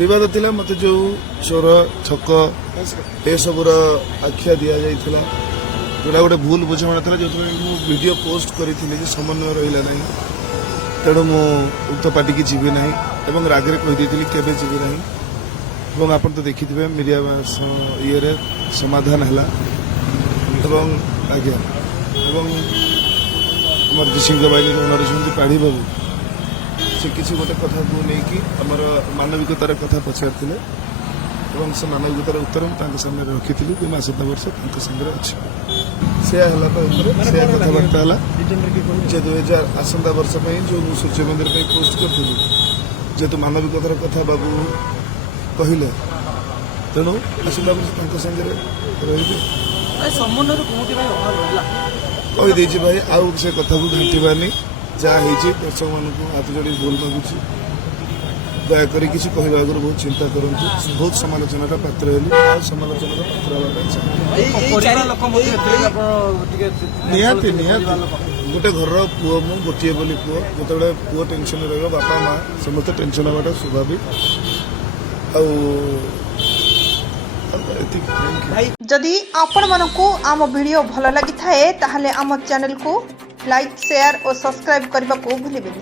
विवाद थिला मते जो चोर छक ए सबुर आख्या दिया जाइथिला जोड़ा गोटे भूल बुझाणा था जो वीडियो पोस्ट करी समन्वय रहा ना तेणु मु उक्त पार्टी की जीवी ना एवं रागरे कहीदी केवे जीवी ना आप तो देखिथे मीडिया ये समाधान है आज्ञा आम सिंह बाहिनी ओनर पाढ़ी बाबू से किसी गोटे कथा को लेकिन आमर मानविकतार कथा पचार से मानविकतार उत्तर सामने रखी कि मैं आसता वर्ष सामने अच्छी से कथबार्ता जे 2000 आसंता वर्ष जो सूर्य मंदिर पोस्ट करी जेहेतु मानविकतार कथा बाबू कहले तेणु आसंता वर्ष सामने रही भाई आउ से कथा को घाटबानी जहाँ दर्शक मान हाथ जोड़ी भूल मागुची दयाकोरी किसी कहवा आगे बहुत चिंता करूँ बहुत समालोचनार पात्र है समालोचनार निहाती गोटे घर पुओ मु गोटे बोली पुओ जो पुओ टेंशन बापा माँ समस्त टेंशन हवाटा स्वाभाविक जदि आपण मानकु आम वीडियो भल लगी थाए ताहले आम चैनल को लाइक शेयर और सब्सक्राइब करने को भूलिबेनि।